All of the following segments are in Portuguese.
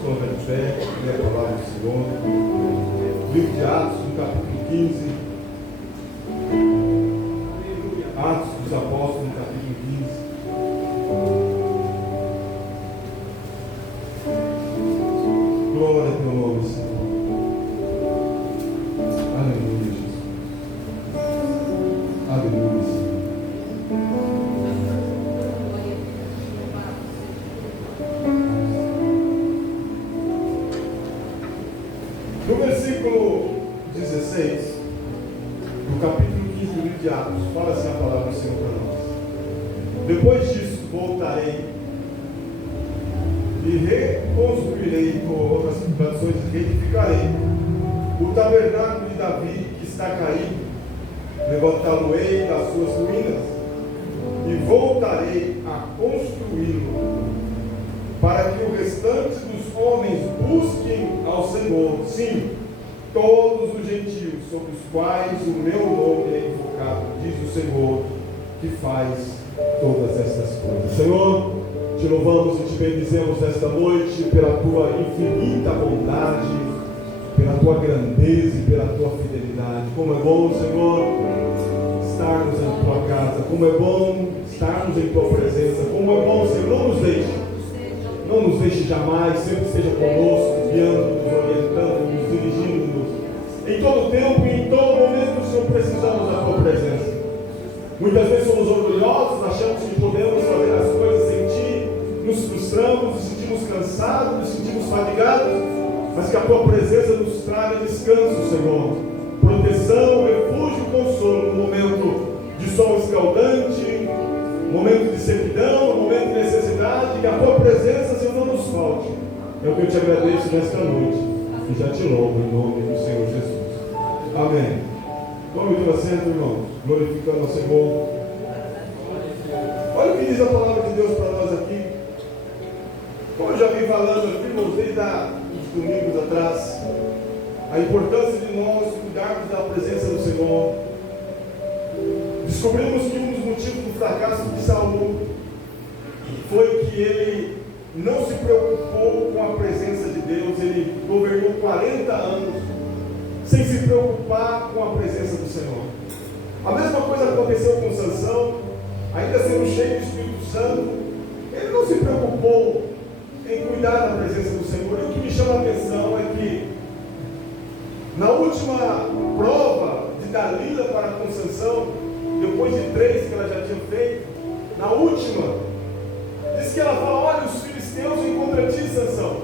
colocar de pé, ler a palavra do Senhor. Livro de Atos, no capítulo 15. Atos dos Apóstolos, no capítulo 15. Glória ao teu nome, Senhor. Aleluia, Jesus. Aleluia, Senhor. No versículo 16, do capítulo 15 do livro de Atos, fala assim a palavra do Senhor para nós. Depois disso, voltarei e reconstruirei, com outras traduções, reedificarei o tabernáculo de Davi que está caído, levantá-lo-ei das suas ruínas e voltarei a construí-lo, para que o restante dos homens busquem ao Senhor, sim, todos os gentios sobre os quais o meu nome é invocado, diz o Senhor, que faz todas estas coisas. Senhor, te louvamos e te bendizemos esta noite pela tua infinita bondade, pela tua grandeza e pela tua fidelidade. Como é bom, Senhor, estarmos em tua casa, como é bom estarmos em tua presença, como é bom, Senhor, não nos deixe jamais, sempre esteja conosco, guiando-nos, orientando-nos, nos dirigindo-nos. Em todo tempo e em todo momento, Senhor, precisamos da tua presença. Muitas vezes somos orgulhosos, achamos que podemos fazer as coisas sem ti, nos frustramos, nos sentimos cansados, nos sentimos fadigados, mas que a tua presença nos traga descanso, Senhor, proteção, refúgio e consolo no momento de sol escaldante, momento de sequidão, momento de necessidade, que a tua presença, Senhor, não nos falte. É o que eu te agradeço nesta noite e já te louvo em nome do Senhor Jesus. Amém. Tome o teu assento, irmãos, glorificando ao Senhor. Olha o que diz a palavra de Deus para nós aqui. Como eu já vim falando aqui, irmãos, desde os domingos atrás, a importância de nós cuidarmos da presença do Senhor. Descobrimos que um dos motivos do fracasso de Saul foi que ele não se preocupou com a presença de Deus. Ele governou 40 anos sem se preocupar com a presença do Senhor. A mesma coisa aconteceu com Sansão, ainda sendo cheio do Espírito Santo. Ele não se preocupou em cuidar da presença do Senhor. E o que me chama a atenção é que na última prova de Dalila para com Sansão, depois de 3 que ela já tinha feito, na última, diz que ela fala: olha, os filisteus vêm contra ti, Sansão,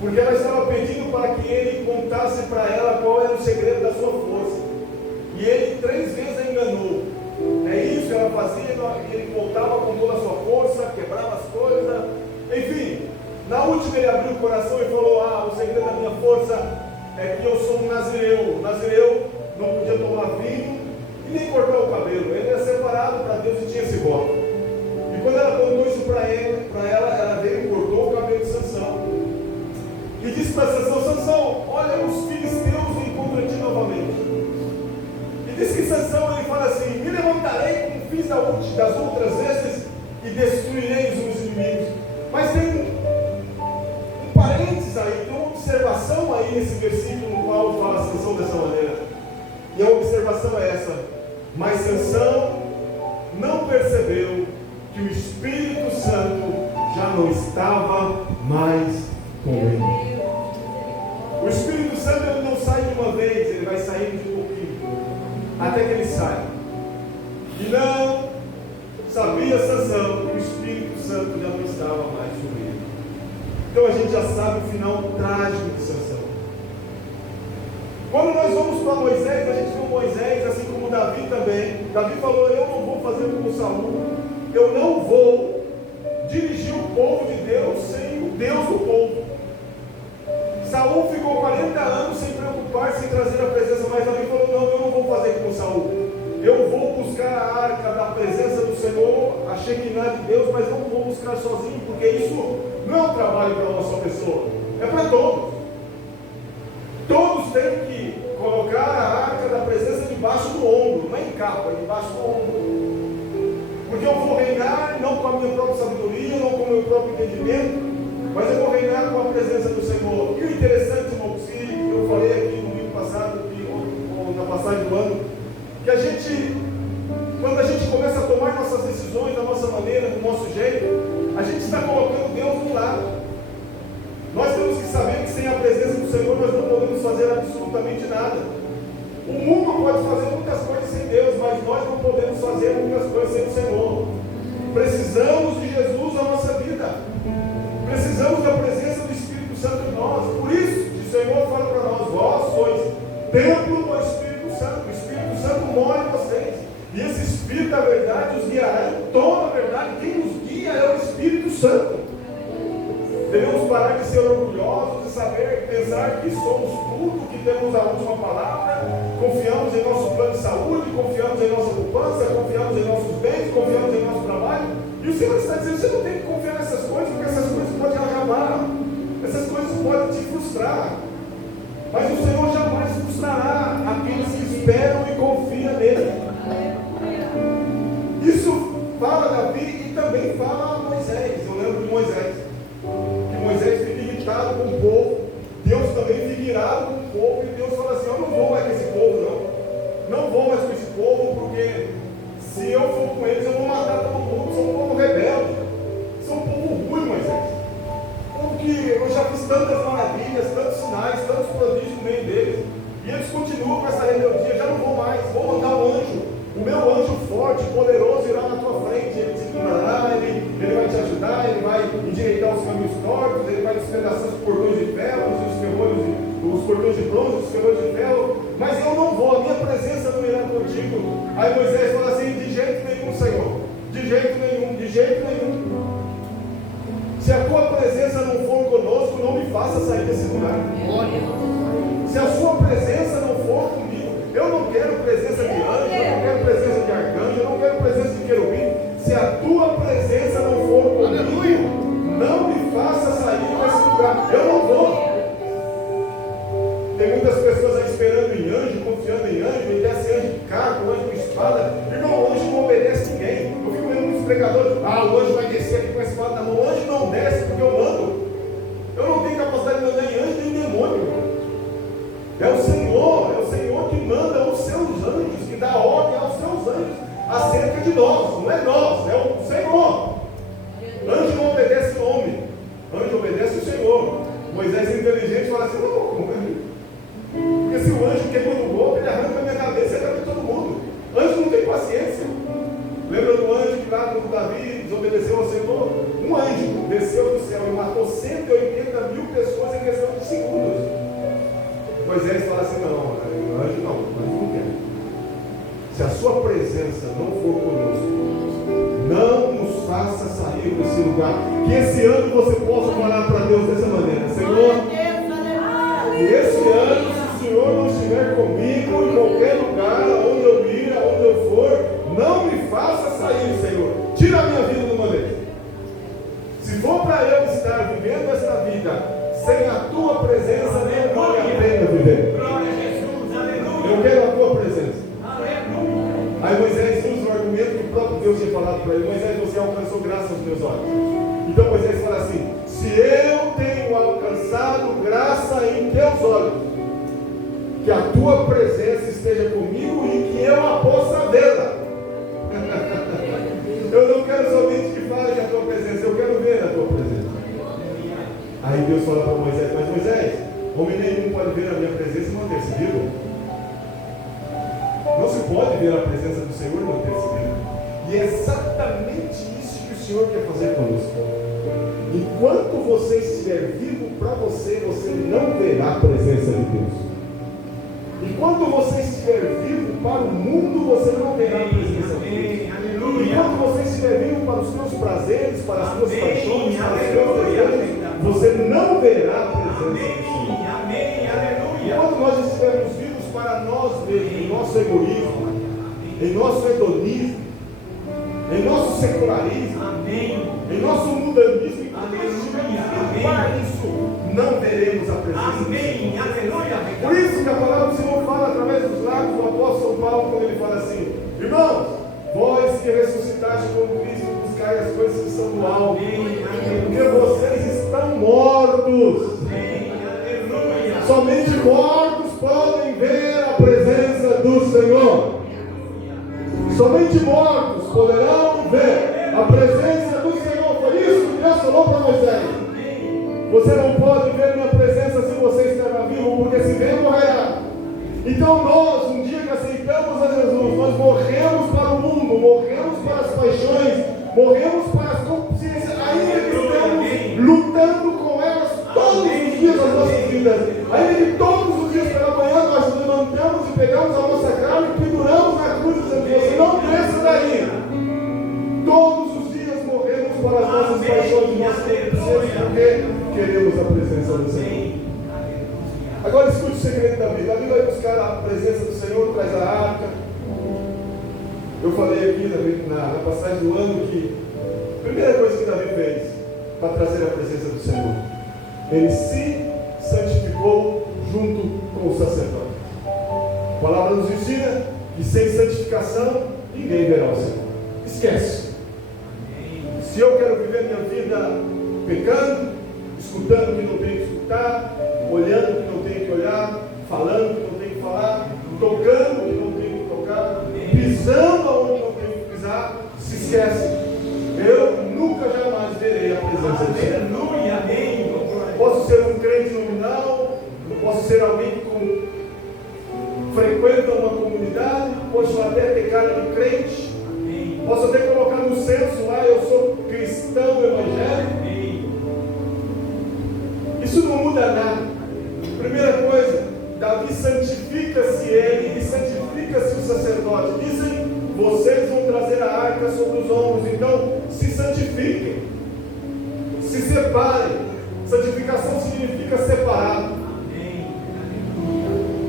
porque ela estava pedindo para que ele contasse para ela qual era o segredo da sua força, e ele 3 vezes a enganou. É isso que ela fazia, e ele voltava com toda a sua força, quebrava as coisas, enfim. Na última ele abriu o coração e falou: o segredo da minha força é que eu sou um nazireu. O nazireu não podia tomar vinho e nem cortar o cabelo, ele era separado para Deus e tinha esse voto. E quando ela contou isso para ela, ela veio e cortou o cabelo de Sansão e disse para Sansão: Sansão, olha, os filisteus vêm contra ti novamente. E diz que Sansão, ele fala assim: me levantarei como fiz das outras vezes e destruirei os meus inimigos. Mas tem um parênteses aí, tem uma observação aí nesse versículo no qual fala Sansão dessa maneira. E a observação é essa: mas Sansão não percebeu que o Espírito Santo já não estava mais com ele. O Espírito Santo, ele não sai de uma vez, ele vai saindo de pouquinho, até que ele sai. E não sabia Sansão que o Espírito Santo já não estava mais sobre ele. Então a gente já sabe o final trágico de Sansão. Quando nós vamos para Moisés, a gente vê Moisés, assim como Davi também. Davi falou: eu não vou fazer como Saul, eu não vou dirigir o povo de Deus sem o Deus do povo. Saul ficou 40 anos sem preocupar-se em trazer a presença, mas Davi falou: não, eu não vou fazer como Saul. Eu vou buscar a arca da presença do Senhor, a Shekinah de Deus, mas não vou buscar sozinho, porque isso não é um trabalho para uma só pessoa, é para todos. Todos têm que colocar a arca da presença debaixo do ombro, não é em capa, é debaixo do ombro. Porque eu vou reinar não com a minha própria sabedoria, não com o meu próprio entendimento, mas eu vou reinar com a presença presença do Senhor. E o interessante, irmão, se eu falei aqui no domingo passado, ou na passagem do ano, que a gente, quando a gente começa a tomar nossas decisões da nossa maneira, do nosso jeito, a gente está colocando Deus do lado. Nós temos que saber que sem a presença do Senhor nós não podemos fazer absolutamente nada. O mundo pode fazer muitas coisas sem Deus, mas nós não podemos fazer muitas coisas sem o Senhor. Precisamos de Jesus na nossa vida. Precisamos da presença do Espírito Santo em nós. Por isso, o Senhor fala para nós: vós sois templo do Espírito Santo. O Espírito Santo mora em vocês. E esse Espírito da verdade os guiará em toda a verdade. Quem nos guia é o Espírito Santo. Devemos parar de ser orgulhosos e saber pensar que somos tudo, que temos a última palavra, confiamos em nosso plano de saúde, confiamos em nossa poupança, confiamos em nossos bens, confiamos em nosso trabalho. E o Senhor está dizendo: você não tem que confiar nessas coisas, porque essas coisas podem acabar, essas coisas podem te frustrar. Mas o Senhor jamais frustrará aqueles que esperam e confiam nele. Isso fala Davi e também fala Moisés. Eu lembro de Moisés. Moisés fica irritado com o povo, Deus também fica irado com o povo, e Deus fala assim: eu não vou mais com esse povo, não vou mais com esse povo, porque se eu for com eles eu vou matar todo mundo. São um povo rebelde, são um povo ruim, Moisés, porque eu já fiz tantas maravilhas, tantos sinais, tantos prodígios no meio deles, e eles continuam com essa rebeldia. Já não vou mais, vou mandar um anjo, o meu anjo forte, poderoso, irá na tua frente, ele te livrará, ele vai te ajudar, ele vai endireitar os caminhos tortos, ele vai despedaçar os portões de ferro, os portões de bronze, os ferrolhos de ferro, mas eu não vou, a minha presença não irá contigo. Aí Moisés fala assim: de jeito nenhum, Senhor, de jeito nenhum, de jeito nenhum. Se a tua presença não for conosco, não me faça sair desse lugar. Se a sua presença não for comigo, eu não quero presença de anjo, eu não quero presença de arcanjo, eu não quero presença de querubim. Se a tua presença não for comigo, não me faça sair desse lugar. Eu não vou. Tem muitas pessoas aí esperando em anjo, confiando em anjo, e desce anjo de carro, anjo de espada. Irmão, o anjo não obedece ninguém. Eu fico vendo muitos pregadores: o anjo vai descer aqui com a espada na mão. O anjo não desce porque eu mando. Eu não tenho capacidade de mandar em anjo nem em demônio. É o Senhor que manda os seus anjos, que dá ordem aos seus anjos acerca de nós. Não é nós, é o Senhor. Anjo não obedece o homem, anjo obedece o Senhor. Moisés é inteligente e fala assim: não, porque se o anjo queima no golpe, ele arranca a minha cabeça e arranca todo mundo. Anjo não tem paciência. Lembra do anjo que lá quando Davi desobedeceu ao Senhor? Um anjo desceu do céu e matou 180 mil pessoas em questão de segundos. Moisés fala assim: não, anjo não quer. Se a sua presença não for conosco, não nos faça sair desse lugar. Que esse ano você possa falar para Deus dessa maneira: Senhor, que esse ano, se o Senhor não estiver comigo em qualquer lugar, aonde eu ir, aonde eu for, não me faça sair, Senhor. Tira a minha vida de uma vez. Se for para eu estar vivendo esta vida sem a tua presença, nem vale a pena viver. Glória a Jesus, aleluia. Eu quero a tua presença. Aleluia. Aí Moisés usa o argumento que o próprio Deus tinha falado para ele: Moisés, você alcançou graça aos meus olhos. Então Moisés fala assim: se eu tenho alcançado graça em teus olhos, que a tua presença esteja comigo e que eu a possa vê-la. Eu não quero somente que fale da tua presença, eu quero ver a tua presença. Aí Deus fala para Moisés: mas Moisés, homem nenhum pode ver a minha presença e manter-se vivo. Não se pode ver a presença do Senhor e manter-se vivo. E é exatamente isso que o Senhor quer fazer conosco. Enquanto você estiver vivo para você, você não verá a presença de Deus. Enquanto você estiver vivo para o mundo, você não verá a presença de Deus. Enquanto você estiver vivo para os seus prazeres, para as suas paixões, para os seus desejos, você não verá a presença de Deus. Enquanto nós estivermos vivos para nós mesmos, em nosso egoísmo, em nosso hedonismo, em nosso secularismo, em nosso mundanismo, enquanto nós estivermos vivos para isso, não veremos a presença de Deus. Por isso que a palavra do Senhor fala através dos lábios do apóstolo Paulo, quando ele fala assim: irmãos, vós que ressuscitaste com Cristo, buscai as coisas que são do alto, porque vocês estão serão mortos. Amém. Aleluia. Somente mortos podem ver a presença do Senhor. Somente mortos poderão ver a presença do Senhor. Foi isso que Deus falou para Moisés. Você não pode ver minha presença se você estiver vivo, porque se ver, morrerá. Então nós, um dia que aceitamos a Jesus, nós morremos para o mundo, morremos para as paixões, morremos para as consciências, ainda que estamos lutando com elas todos os dias das nossas vidas. Ainda que todos os dias pela manhã nós nos levantamos e pegamos a nossa carne e penduramos na cruz e dizemos, você não desça daí. Todos os dias morremos para as nossas paixões e nossas consciências, porque queremos a presença do Senhor. Agora escute o segredo da vida. Davi vai buscar a presença do Senhor, traz a arca. Eu falei aqui na passagem do ano que a primeira coisa que Davi fez para trazer a presença do Senhor, ele se santificou junto com o sacerdote. A palavra nos ensina que sem santificação ninguém verá o Senhor. Esquece. Se eu quero viver minha vida pecando, escutando o que não tenho que escutar, olhando o que não tenho que olhar, falando o que não tenho que falar, tocando o que não tenho que tocar, pisando onde não tenho que pisar, se esquece. Eu nunca jamais verei a presença do Senhor. Aleluia. Amém. Posso ser um crente nominal, posso ser alguém que frequenta uma comunidade, posso até ter cara de crente, posso até colocar no censo lá, eu sou cristão evangélico. Isso não muda nada. Primeira coisa, Davi santifica-se ele e santifica-se o sacerdote. Dizem, vocês vão trazer a arca sobre os ombros, então se santifiquem, se separem. Santificação significa separado.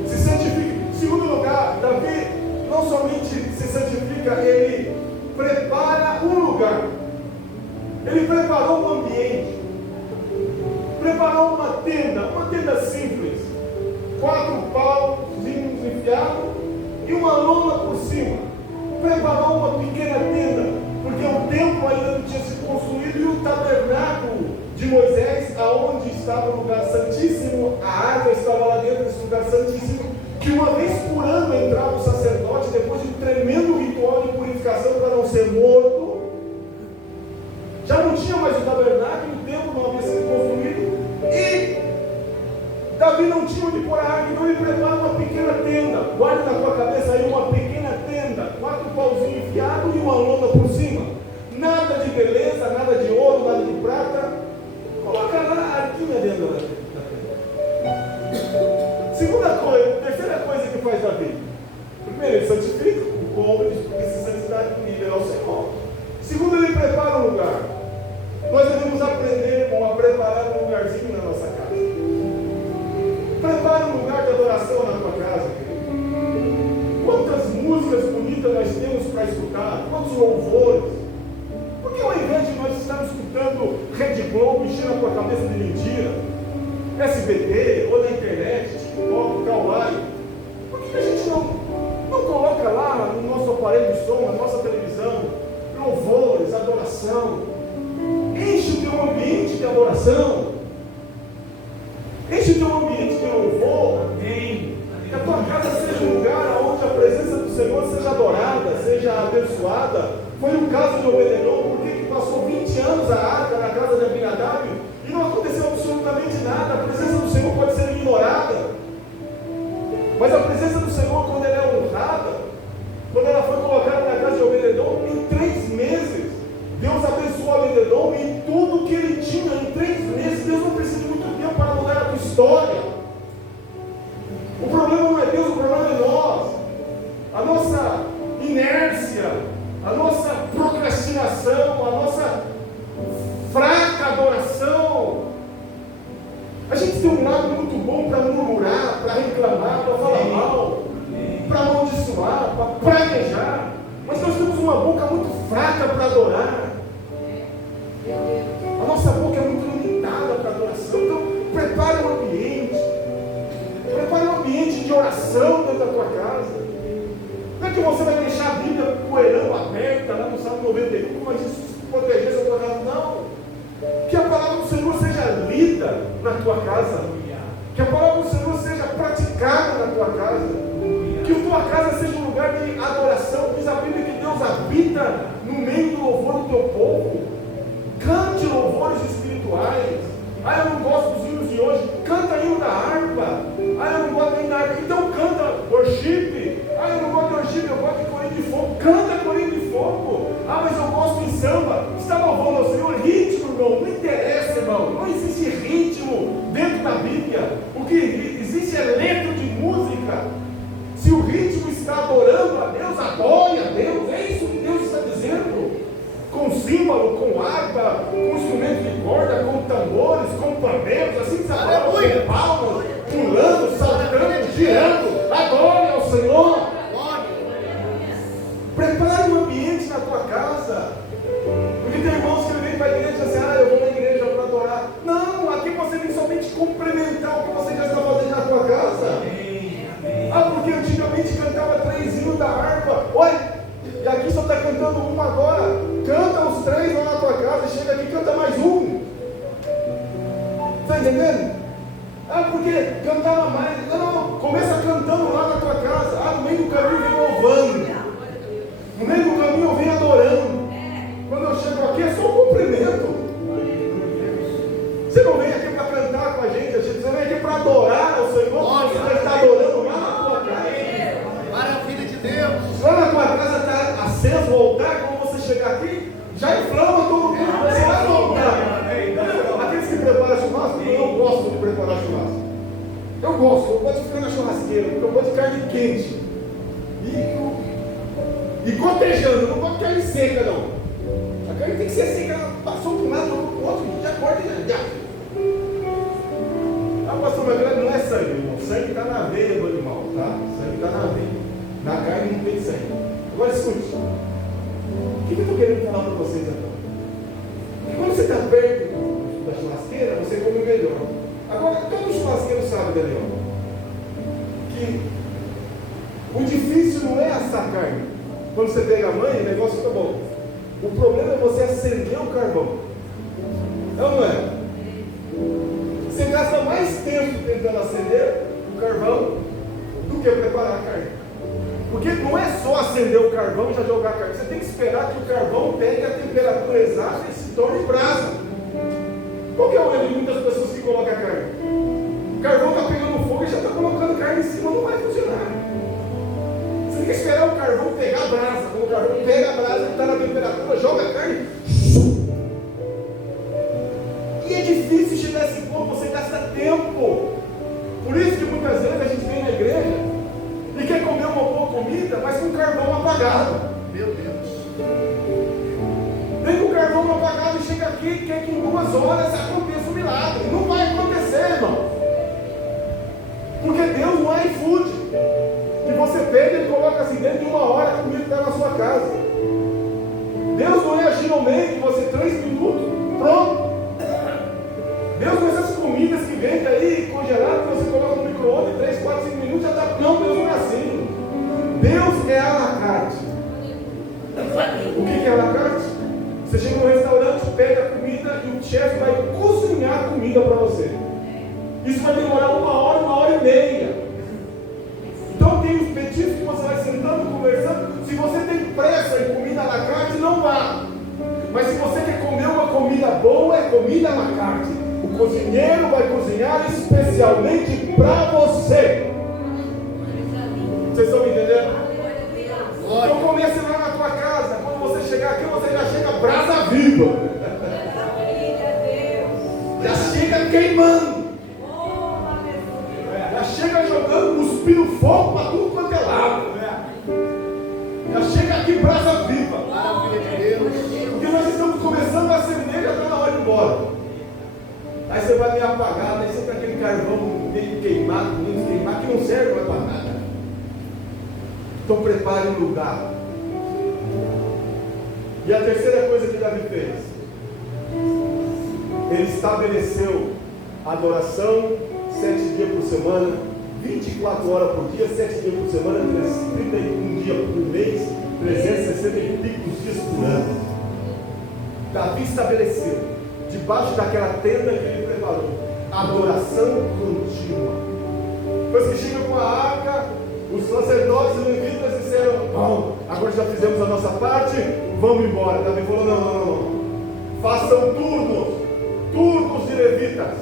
Se santifique. Em segundo lugar, Davi não somente se santifica, ele prepara um lugar. Ele preparou um ambiente. Preparou uma tenda simples, 4 pauzinhos enfiados e uma lona por cima. Preparou uma pequena tenda, porque o templo ainda não tinha sido construído e o tabernáculo de Moisés, aonde estava o lugar santíssimo, a arca estava lá dentro desse lugar santíssimo, que uma vez por ano entrava o sacerdote, depois de um tremendo ritual de purificação para não ser morto. Já não tinha mais o tabernáculo, o templo não havia sido construído, e Davi não tinha onde pôr a arca, então ele prepara uma pequena tenda. Guarde na tua cabeça aí uma pequena tenda, 4 pauzinhos enfiados e uma lona por cima. Nada de beleza, nada de ouro, nada de prata. Coloca lá a arquinha dentro da tenda. Segunda coisa, terceira coisa que faz Davi. Primeiro, ele santifica o povo, porque essa santidade nível ao Senhor. Segundo, ele prepara um lugar. Nós devemos aprender a preparar um lugarzinho na nossa casa. Prepare um lugar de adoração na tua casa, querido. Quantas músicas bonitas nós temos para escutar, quantos louvores. Por que ao invés de nós estarmos escutando Rede Globo enchendo a tua cabeça de mentira, SBT, ou na internet, TikTok, Kawaii, por que a gente não coloca lá no nosso aparelho de som, na nossa televisão, louvores, adoração? Enche o teu ambiente de adoração. Enche o teu ambiente de louvor. Amém. Que a tua casa seja um lugar onde a presença do Senhor seja adorada, seja abençoada. Foi o caso de Obed-edom, porque passou 20 anos a arca na casa de Abinadab e não aconteceu absolutamente nada. A presença do Senhor pode ser ignorada, mas a presença do Senhor, quando ela é honrada, quando ela foi colocada na casa de Obed-edom, em 3 meses, Deus abençoou Obed-edom e tudo que ele tinha em 3 meses. Deus não precisa de muito tempo para mudar a tua história. O problema não é Deus, o problema é nós. A nossa inércia, a nossa procrastinação, a nossa fraca adoração. A gente tem um lado muito bom para murmurar, para reclamar, para falar mal, para amaldiçoar, para praguejar, mas nós temos uma boca muito fraca para adorar. A nossa boca é muito limitada para adoração. Então prepare um ambiente de oração dentro da tua casa. Não é que você vai deixar a Bíblia poeirando aberta lá no Salmo 91, mas isso proteger a tua casa, não. Que a palavra do Senhor seja lida tua casa. Que a palavra do Senhor seja praticada na tua casa. Que a tua casa seja um lugar de adoração. Diz a Bíblia que Deus habita no meio do louvor do teu povo. Cante louvores espirituais. Ah, eu não gosto dos hinos de hoje. Canta hino da harpa. Ah, eu não gosto do hino da harpa. Então canta worship. Ah, eu não gosto de worship, eu gosto de corinho de fogo. Canta corinho de fogo. Ah, mas eu gosto de samba. Está louvando ao Senhor. Ritmo, irmão. Não interessa, irmão. Não existe ritmo dentro da Bíblia. O que existe é letra de música. Se o ritmo está adorando a Deus, adore a Deus. É isso que Deus está dizendo. Com símbolo, com harpa, com instrumento de corda, com tambores, com pandeiros, assim que você fala, com palmas, pulando, saltando, girando. Adore ao Senhor. Prepare um ambiente na tua casa. Porque tem irmãos que vêm para a igreja e dizem assim, eu vou na igreja para adorar. Não, aqui você tem somente complementar o que você já está fazendo na tua casa. Porque antigamente cantava 3 hinos da harpa. Olha, e aqui só está cantando um agora. Canta os 3 lá na tua casa e chega aqui e canta mais um. Está entendendo? Porque cantava mais. Não, começa cantando lá na tua casa. No meio do caminho vem louvando. No meio do caminho eu venho adorando. Quando eu chego aqui é só um cumprimento. Você não vem aqui para cantar com a gente vem aqui para adorar ao Senhor. Você já está adorando lá na tua casa. Maravilha de Deus. Lá na tua casa está aceso o altar. Quando você chegar aqui, já inflama todo mundo. Você vai voltar. Aqueles que preparam churrasco, eu não gosto de preparar churrasco. Eu gosto de ficar na churrasqueira, porque eu gosto de carne quente. E cotejando, eu não gosto de carne seca, não. A carne tem que ser seca, passou para um lado, para o outro, já corta e já. Pastor, mas não é sangue, irmão. Sangue está na veia do animal, tá? Sangue está na veia. Na carne não tem sangue. Agora escute. O que eu estou querendo falar para vocês agora? Porque quando você está perto da churrasqueira, você come melhor. Agora, todo churrasqueiro sabe, Daniel, que o difícil não é assar carne. Quando você pega a mãe, o negócio fica bom. O problema é você acender o carvão. Não, não é? Você gasta mais tempo tentando acender o carvão do que preparar a carne. Porque não é só acender o carvão e já jogar a carne. Você tem que esperar que o carvão pegue a temperatura exata e se torne brasa. Qual que é o erro de muitas pessoas que colocam a carne? O carvão está pegando fogo e já está colocando carne em cima, não vai funcionar. Você tem que esperar o carvão pegar a brasa. Quando o carvão pega a brasa, ele está na temperatura, joga a carne. E é difícil chegar a esse ponto, você gasta tempo. Por isso que muitas vezes a gente vem na igreja e quer comer uma boa comida, mas com o carvão apagado. Meu Deus. Vem com o carvão apagado e chega aqui e quer que em 2 horas aconteça um milagre. Não vai acontecer, irmão. Porque Deus não é iFood. Que você pega e coloca assim dentro de 1 hora a comida está na sua casa. Deus não é a Ginomem que você 3 minutos, pronto. Deus não é essas comidas que vem aí congeladas que você coloca no micro-ondas em 3, 4, 5 minutos já está. Não, Deus não é assim. Deus é à la carte. O que é à la carte? Você chega no restaurante, pega a comida e o chefe vai cozinhar a comida para você. Isso vai demorar 1 hora, 1 hora e meia. Então tem os petiscos que você vai sentando, conversando. Se você tem pressa em comida à la carte, não vá. Mas se você quer comer uma comida boa, é comida à la carte. O cozinheiro vai cozinhar especialmente para você. Vocês estão me entendendo? Então comece lá na tua casa. Quando você chegar aqui, você já chega brasa viva. Já chega queimando. Já chega jogando, cuspindo fogo para tudo quanto é lado. Já chega aqui brasa viva. Porque nós estamos começando a acender, já está na hora de ir embora. Aí você vai meio apagado, aí você está aquele carvão meio queimado, que não serve mais para nada. Então prepare um lugar. E a terceira coisa que Davi fez, ele estabeleceu adoração 7 dias por semana, 24 horas por dia, 7 dias por semana, 31 dias por mês, 360 e picos dias por ano. Davi estabeleceu, debaixo daquela tenda que ele preparou, adoração contínua. Depois que chega com a arca, os sacerdotes e levitas disseram: bom, agora já fizemos a nossa parte, vamos embora. Davi falou: não. Façam turnos de levitas,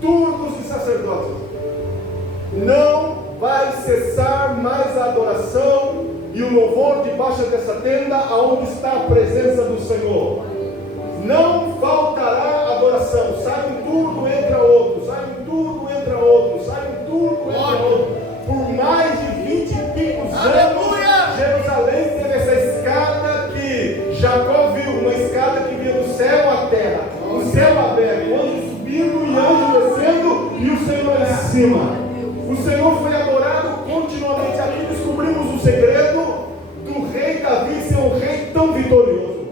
turnos de sacerdotes. Não vai cessar mais a adoração e o louvor debaixo dessa tenda, aonde está a presença do Senhor. Não faltará adoração. Sai um turno, entra outro. Sai um turno, entra outro. Sai um turno, entra outro. Por mais de 20 e picos anos, Jerusalém teve essa escada que Jacó viu, uma escada que vinha do céu à terra, o céu aberto, o anjo subindo e anjo descendo e o Senhor em cima. O Senhor foi adorado continuamente. Aqui descobrimos o segredo do rei Davi ser um rei tão vitorioso.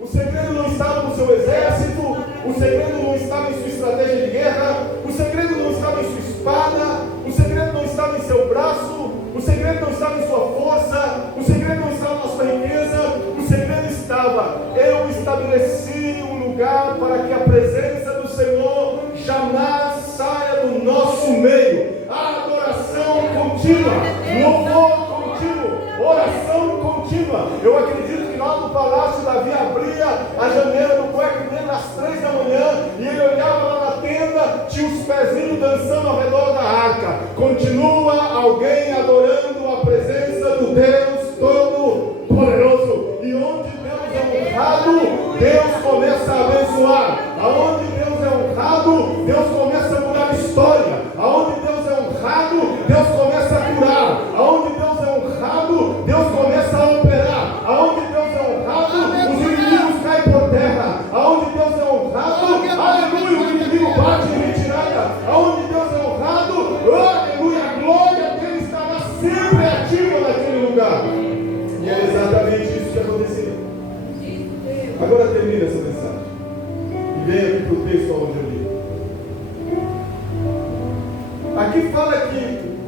O segredo não estava no seu exército, o segredo não estava em sua estratégia de guerra, o segredo não estava em sua espada, o segredo não estava em seu braço, o segredo não estava em sua força, o segredo não estava na sua riqueza, o segredo estava: eu estabeleci um lugar para que a presença do Senhor jamais saia do nosso meio. A adoração contínua, louvor contínuo, oração contínua. Eu acredito que lá no palácio Davi abria a janela do quarto dele às 3 da manhã e ele olhava lá na tenda, tinha os pezinhos dançando ao redor da arca. Continua alguém adorando a presença do Deus Todo-Poderoso. E onde Deus é honrado, Deus começa a abençoar. Aonde Deus é honrado, Deus começa a mudar a história. Aonde Deus é honrado, Deus começa a curar. Aonde Deus é honrado, Deus começa a operar. Aonde Deus é honrado, os inimigos caem por terra. Aonde Deus é honrado, aleluia, o inimigo bate em retirada. Aonde Deus é honrado, aleluia, a glória dele estará sempre ativa naquele lugar. E é exatamente isso que aconteceu. Agora termina essa mensagem e vem aqui para o texto onde eu li. Aqui fala que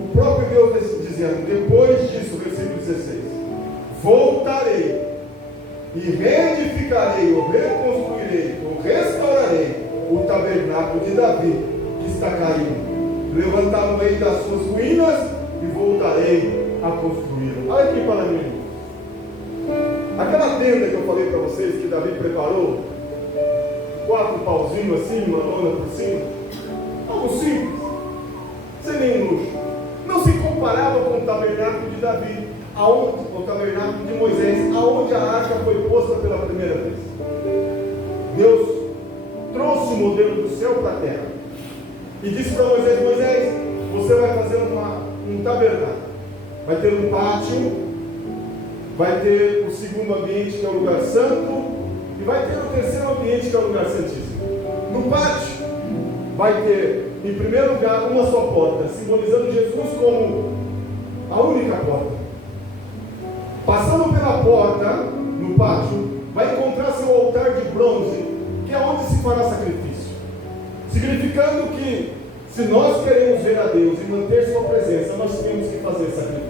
o próprio Deus dizendo: depois disso, versículo 16: voltarei e reedificarei, ou reconstruirei, ou restaurarei o tabernáculo de Davi que está caído. Levantar-me das suas ruínas e voltarei a construí-lo. Olha aqui para mim. Aquela tenda que eu falei para vocês que Davi preparou, 4 pauzinhos assim, uma lona por cima, algo simples, sem nenhum luxo. Não se comparava com o tabernáculo de Davi, o tabernáculo de Moisés, aonde a arca foi posta pela primeira vez. Deus trouxe o modelo do céu para a terra e disse para Moisés: Moisés, você vai fazer um tabernáculo, vai ter um pátio, vai ter o segundo ambiente, que é o lugar santo, e vai ter o terceiro ambiente, que é o lugar santíssimo. No pátio vai ter, em primeiro lugar, uma só porta, simbolizando Jesus como a única porta. Passando pela porta, no pátio, vai encontrar seu altar de bronze, que é onde se fará sacrifício, significando que, se nós queremos ver a Deus e manter sua presença, nós temos que fazer sacrifícios.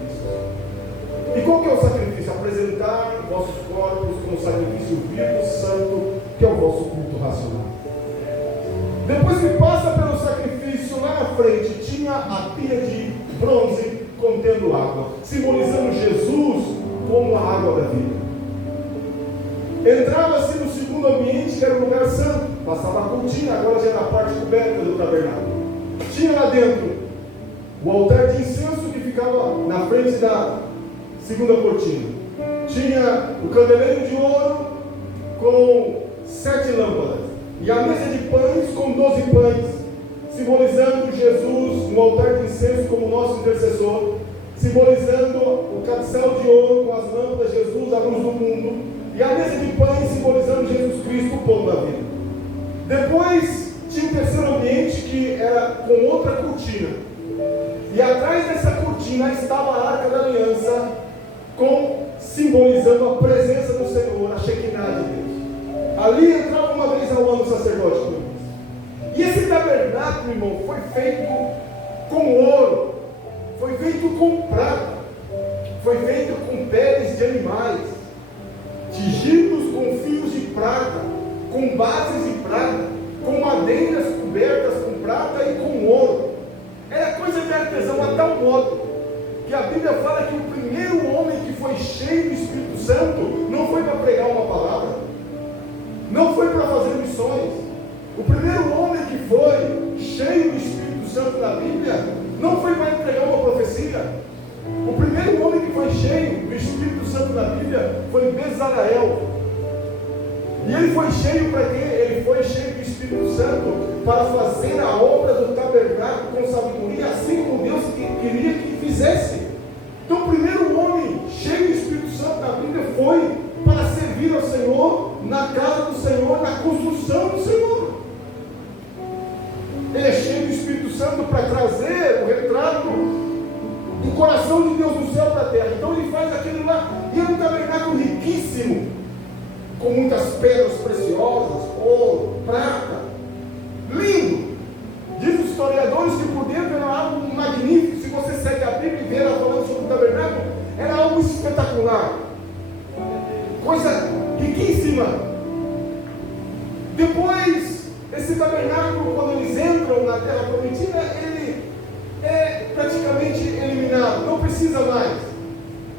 E qual que é o sacrifício? Apresentar vossos corpos como sacrifício vivo, santo, que é o vosso culto racional. Depois que passa pelo sacrifício, lá na frente tinha a pia de bronze contendo água, simbolizando Jesus como a água da vida. Entrava-se no segundo ambiente, que era o lugar santo, passava a cortina, agora já era a parte coberta do tabernáculo. Tinha lá dentro o altar de incenso que ficava na frente da segunda cortina. Tinha o candeleiro de ouro com 7 lâmpadas e a mesa de pães com 12 pães, simbolizando Jesus no altar de incenso como nosso intercessor, simbolizando o cabeçal de ouro com as lâmpadas, Jesus, a luz do mundo, e a mesa de pães simbolizando Jesus Cristo, o pão da vida. Depois tinha o terceiro ambiente, que era com outra cortina, e atrás dessa cortina estava a Arca da Aliança, simbolizando a presença do Senhor, a Shekinah de Deus. Ali entrava uma vez ao ano o sacerdote. E esse tabernáculo, irmão, foi feito com ouro, foi feito com prata, foi feito com peles de animais, tingidos com fios de prata, com bases de prata, com madeiras cobertas com prata. prata e com ouro. Era coisa de artesão a tal modo que a Bíblia fala que o primeiro homem que foi cheio do Espírito Santo não foi para pregar uma palavra, não foi para fazer missões. O primeiro homem que foi cheio do Espírito Santo na Bíblia não foi para entregar uma profecia. O primeiro homem que foi cheio do Espírito Santo na Bíblia foi Bezaleel. E ele foi cheio para quê? Ele foi cheio do Espírito Santo para fazer a obra do tabernáculo com sabedoria, assim como Deus queria que fizesse. Então, o primeiro homem cheio do Espírito Santo na Bíblia foi para servir ao Senhor, na casa do Senhor, na construção do Senhor. Ele é cheio do Espírito Santo para trazer o retrato do coração de Deus do céu para a terra. Então ele faz aquilo lá, e é um tabernáculo riquíssimo, com muitas pedras preciosas, ouro, prata, lindo. Diz os historiadores que por dentro era algo magnífico. Se você segue a Bíblia e vê ela falando sobre o tabernáculo, era algo espetacular, coisa riquíssima. Depois, esse tabernáculo, quando eles entram na terra prometida, ele é praticamente eliminado, não precisa mais.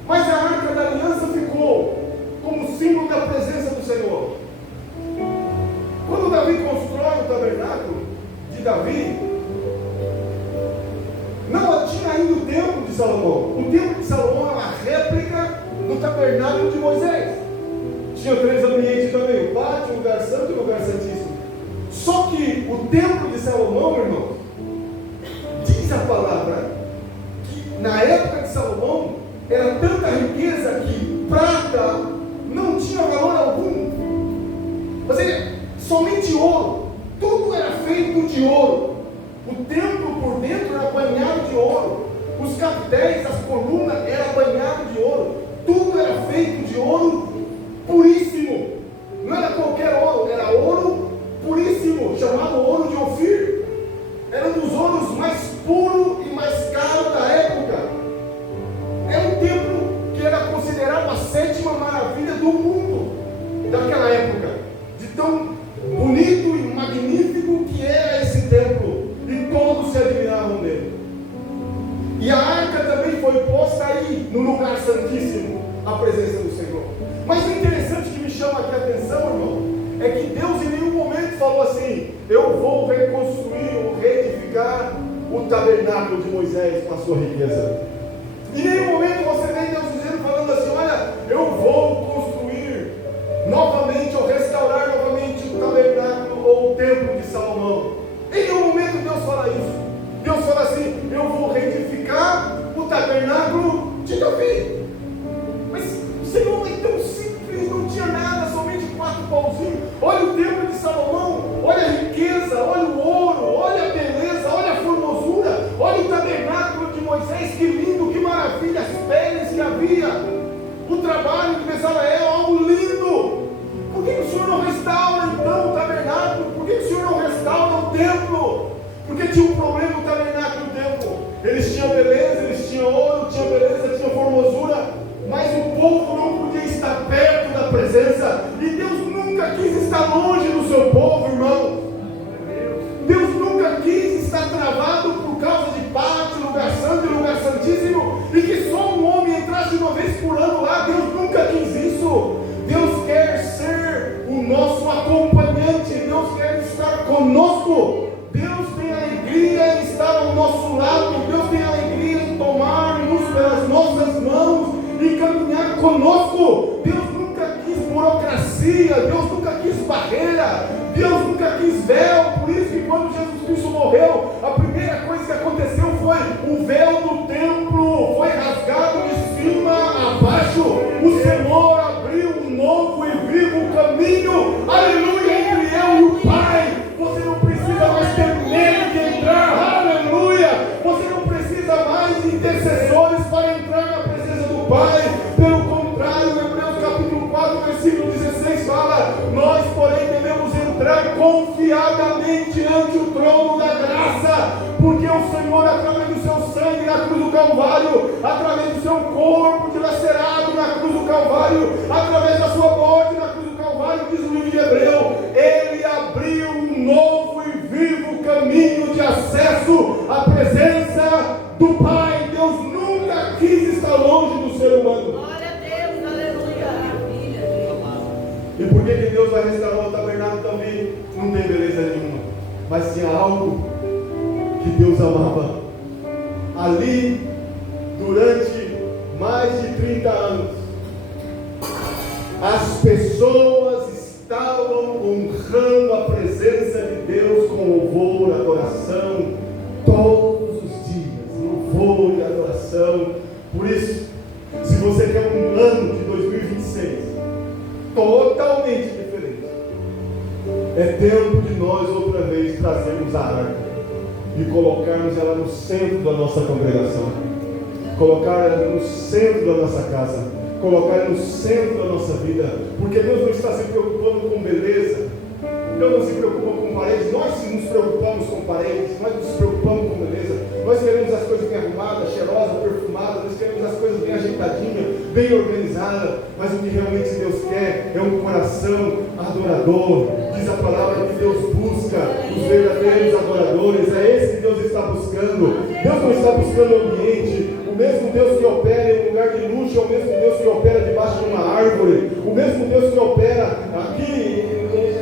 Mas a arca da aliança ficou como símbolo da presença do Senhor. Quando Davi constrói o tabernáculo de Davi, não tinha ainda o templo de Salomão. O templo de Salomão é uma réplica do tabernáculo de Moisés. Tinha 3 ambientes também: o pátio, o lugar santo e o lugar santíssimo. Só que o templo de Salomão, irmãos, diz a palavra que na época de Salomão era tanta riqueza que prata não tinha valor algum. Ou seja, somente ouro. Tudo era feito de ouro. O templo por dentro era banhado de ouro. Os capitéis, as colunas eram banhados de ouro. Tudo era feito de ouro puríssimo. Não era qualquer ouro, era ouro puríssimo, chamado ouro de Ofir. Era um dos ouros mais puros e mais caros da época. É um templo que era considerado a 7ª maravilha do mundo daquela época, de tão bonito e magnífico que era esse templo, e todos se admiravam dele. E a arca também foi posta aí no lugar santíssimo, a presença do Senhor. Mas o interessante que me chama aqui a atenção, irmão, é que Deus em nenhum momento falou assim: eu vou reconstruir ou reedificar o tabernáculo de Moisés com a sua riqueza. Em nenhum momento você vê Deus dizendo, falando assim: olha, eu vou construir novamente ou restaurar novamente o tabernáculo ou o templo de Salomão. Em nenhum momento Deus fala isso. Deus fala assim: eu vou reedificar o tabernáculo de Davi. Mas o Senhor é tão simples, não tinha nada, somente 4 pauzinhos. Olha o templo de Salomão, olha a riqueza, olha o ouro, olha a beleza, olha a formosura, olha o tabernáculo de Moisés, que lindo, que maravilha, as peles que havia. O trabalho de Bezaleel, algo lindo. Por que o Senhor não restaura então o tabernáculo? Por que o Senhor não restaura o templo? Porque tinha um problema no tabernáculo e o templo. Eles tinham beleza, eles tinham ouro, tinha beleza, tinha formosura, mas o povo não podia estar perto da presença. E Deus nunca quis estar longe do seu povo, irmão. Deus nunca quis estar travado por causa de pátio, lugar santo e lugar santíssimo, e que só um homem entrasse uma vez por ano lá. Deus nunca quis isso. Deus quer ser o nosso acompanhante. Deus quer estar conosco. Deus tem alegria em estar ao nosso lado. Deus tem alegria em tomar-nos pelas nossas mãos e caminhar conosco. Deus nunca quis burocracia. Deus nunca quis barreira. Deus nunca quis véu. Por isso que quando Jesus Cristo morreu, a primeira coisa que aconteceu foi o véu do templo foi rasgado de cima a baixo. O Senhor abriu um novo e vivo caminho, aleluia, entre eu e o Pai. Você não precisa mais ter medo de entrar, aleluia. Você não precisa mais de intercessores para entrar na presença do Pai. Pelo contrário, Hebreus capítulo 4, versículo 16 fala: nós, porém, devemos entrar confiadamente ante o trono da graça, porque o Senhor, através do seu sangue na cruz do Calvário, através do seu corpo dilacerado na cruz do Calvário, através da sua morte na cruz do Calvário, diz o livro de Hebreu, ele abriu um novo e vivo caminho caminho de acesso à presença do Pai. Deus nunca quis estar longe do ser humano. Glória a Deus, aleluia. E por que Deus vai restaurar o tabernáculo também? Não tem beleza nenhuma, mas tinha algo que Deus amava. Ali, durante mais de 30 anos, as pessoas estavam honrando a presença de Deus com louvor, adoração, todos os dias, louvor e adoração. Por isso, se você quer um ano de 2026 totalmente diferente, é tempo de nós outra vez trazermos a arca e colocarmos ela no centro da nossa congregação, colocar ela no centro da nossa casa, colocar ela no centro da nossa vida, porque Deus não está se preocupando com beleza, Deus não se preocupa com paredes. Nós nos preocupamos com paredes, nós nos preocupamos com beleza, nós queremos as coisas bem arrumadas, cheirosas, perfumadas, nós queremos as coisas bem ajeitadinhas, bem organizadas, mas o que realmente Deus quer é um coração adorador. Diz a palavra que Deus busca os verdadeiros adoradores, é esse que Deus está buscando. Deus não está buscando o ambiente. O mesmo Deus que opera em um lugar de luxo é o mesmo Deus que opera debaixo de uma árvore. O mesmo Deus que opera aqui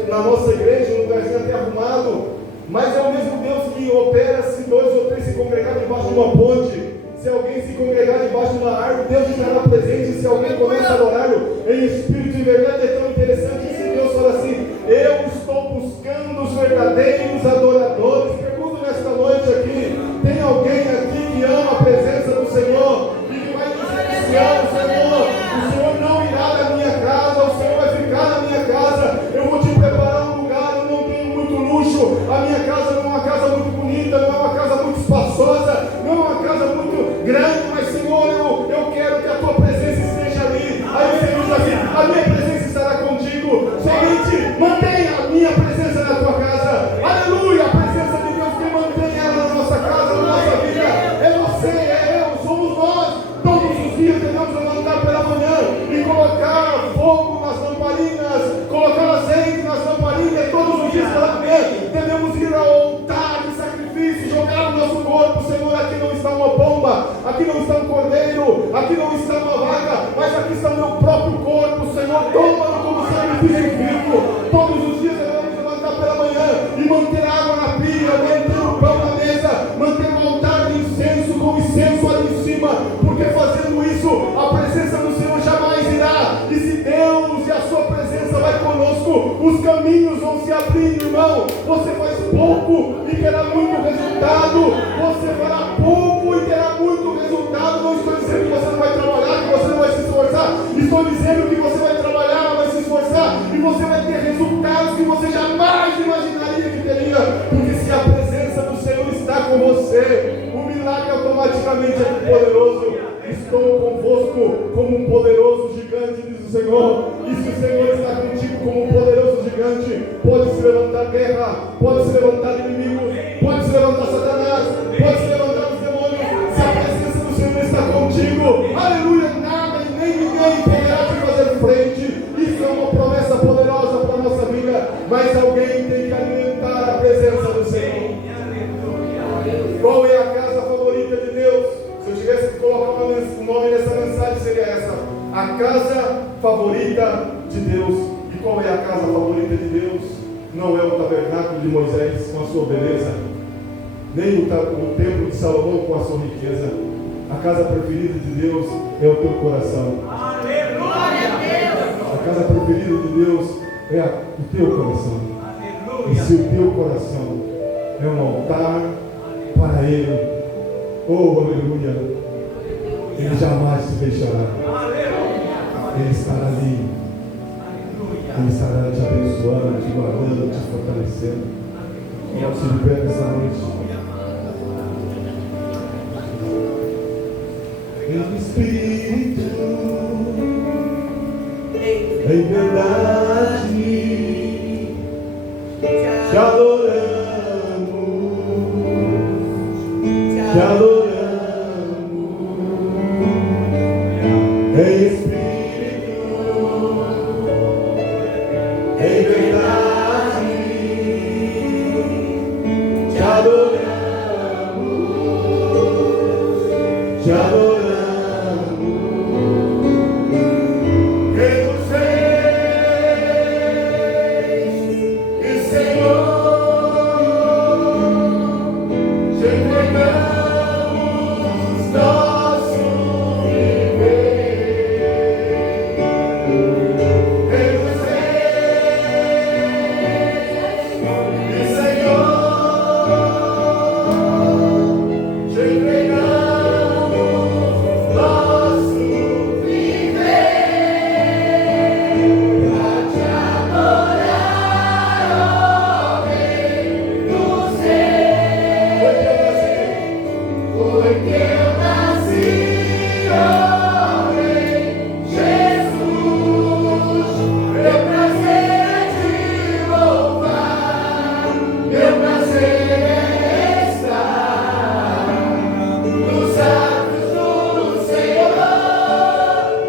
na nossa igreja, um lugarzinho até arrumado, mas é o mesmo Deus que opera se 2 ou 3 se congregar debaixo de uma ponte. Se alguém se congregar debaixo de uma árvore, Deus estará presente. Se alguém começa a adorar em espírito e verdade, é tão interessante que Deus fala assim: eu estou buscando os verdadeiros adoradores. Pergunto nesta noite aqui: tem alguém aqui que ama a presença do Senhor e que vai dizer esse ano: Senhor, o Senhor não irá na minha casa, o Senhor vai ficar na minha casa, eu vou te preparar um lugar, eu não tenho muito luxo, a minha casa não é uma casa muito bonita, não é uma casa muito espaçosa, não é uma casa muito grande, mas Senhor, eu quero que a tua presença esteja ali. Aí o Senhor diz assim: a minha presença estará contigo, somente mantenha a minha presença na tua casa. Aleluia, a presença de Deus, que mantém ela na nossa casa, na nossa vida, é você, é eu, somos nós. Todos os dias devemos levantar pela manhã e colocar fogo nas lamparinas, colocar azeite nas lamparinas. Todos os dias pela manhã devemos ir ao altar de sacrifício, jogar o nosso corpo. Senhor, aqui não está uma pomba, aqui não está um cordeiro, aqui não está uma vaca, mas aqui está o meu próprio corpo. Senhor, toma-no como sacrifício vivo. Todos os dias devemos levantar pela manhã e manter a água na pia, manter o pão na mesa, manter o altar de incenso com incenso ali em cima, porque fazendo isso a presença do Senhor jamais irá. E se Deus e a sua presença vai conosco, os caminhos vão se abrir, irmão. Você faz pouco e terá muito resultado. Você fará pouco e terá muito resultado. Não estou dizendo que você não vai trabalhar, que você não vai se esforçar. Estou dizendo que você vai trabalhar, vai se esforçar e você vai ter resultados que você jamais imaginaria que teria. Porque se a presença do Senhor está com você, o milagre automaticamente é poderoso. Estou convosco como um poderoso gigante, diz o Senhor. E se o Senhor está contigo como um poderoso gigante, pode se levantar guerra, pode se levantar inimigos, pode se levantar Satanás, pode se levantar os demônios. Se a presença do Senhor está contigo, aleluia, nada e nem ninguém poderá te fazer frente. Isso é uma promessa poderosa para a nossa vida, mas alguém tem que alimentar a presença do Senhor. Qual é a casa favorita de Deus? Se eu tivesse que colocar o nome dessa mensagem, seria essa: a casa favorita de Deus. E qual é a casa favorita de Deus? Não é o tabernáculo de Moisés com a sua beleza, nem o templo de Salomão com a sua riqueza. A casa preferida de Deus é o teu coração. Glória a Deus. A casa preferida de Deus é o teu coração. E se o teu coração é um altar para Ele, oh aleluia, Ele jamais te deixará. Ele estará ali. Ele estará te abençoando, te guardando, te fortalecendo. Vamos se de pé nessa noite. Em espírito, em verdade, te adoramos, te adoramos. Em espírito, em verdade, te adoramos. te adoramos. Rei dos reis e Senhor, te entregamos nosso viver. Rei dos reis e Senhor, te entregamos nosso viver pra te adorar, ó Rei dos reis. Porque eu nasci, ó Rei Jesus, meu prazer é te louvar, meu prazer é estar nos atos do Senhor,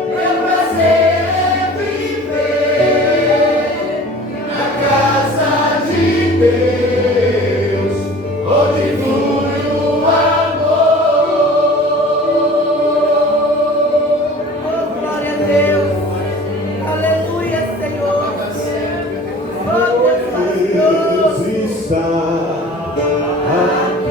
meu prazer é viver na casa de Deus, onde flui o amor. Oh, glória a Deus. Aleluia, Senhor. Oh, Deus, Senhor. Deus está